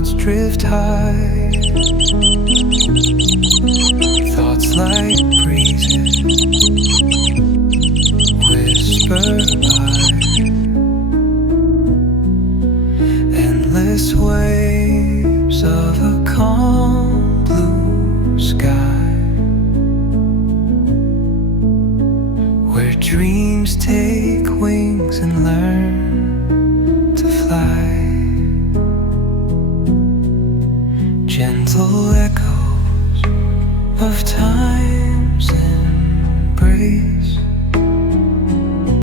clouds drift high, thoughts like breezes whisper by, endless waves of a calm blue sky, where dreams take